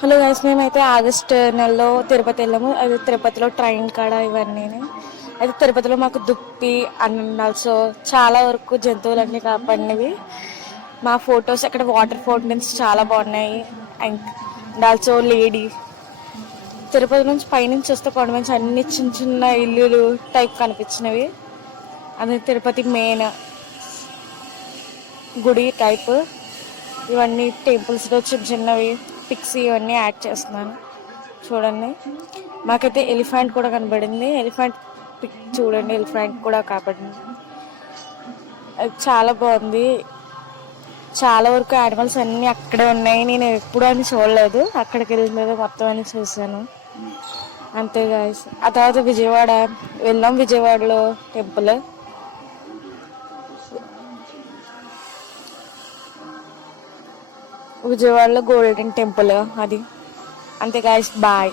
Hello guys, మేమైతే August నెలలో తిరుపతి వెళ్ళాము. అది తిరుపతిలో ట్రైన్ కాడ ఇవన్నీ. అయితే తిరుపతిలో మాకు దుప్పి అండ్ ఆల్సో చాలా వరకు జంతువులన్నీ కాపాడినవి. మా ఫొటోస్ అక్కడ వాటర్ ఫౌంటైన్స్ చాలా బాగున్నాయి. అండ్ ఆల్సో లేడీ తిరుపతి నుంచి పైనుంచి వస్తే కొండ నుంచి అన్ని చిన్న చిన్న ఇల్లులు టైప్ కనిపించినవి. అది తిరుపతి మెయిన్ గుడి టైప్. ఇవన్నీ టెంపుల్స్లో చిన్న చిన్నవి పిక్స్ ఇవన్నీ యాడ్ చేస్తున్నాను చూడండి. మాకైతే ఎలిఫెంట్ కూడా కనబడింది. ఎలిఫెంట్ పిక్ చూడండి, ఎలిఫెంట్ కూడా కాపాడింది. అది చాలా బాగుంది. చాలా వరకు యానిమల్స్ అన్నీ అక్కడే ఉన్నాయి. నేను ఎప్పుడు అని చూడలేదు, అక్కడికి వెళ్ళిన మొత్తం అని చూశాను అంతే గాయస్. ఆ తర్వాత విజయవాడ వెళ్ళాం. విజయవాడలో టెంపుల్, విజయవాడలో గోల్డెన్ టెంపుల్ అది. అంతే గాయస్, బాయ్.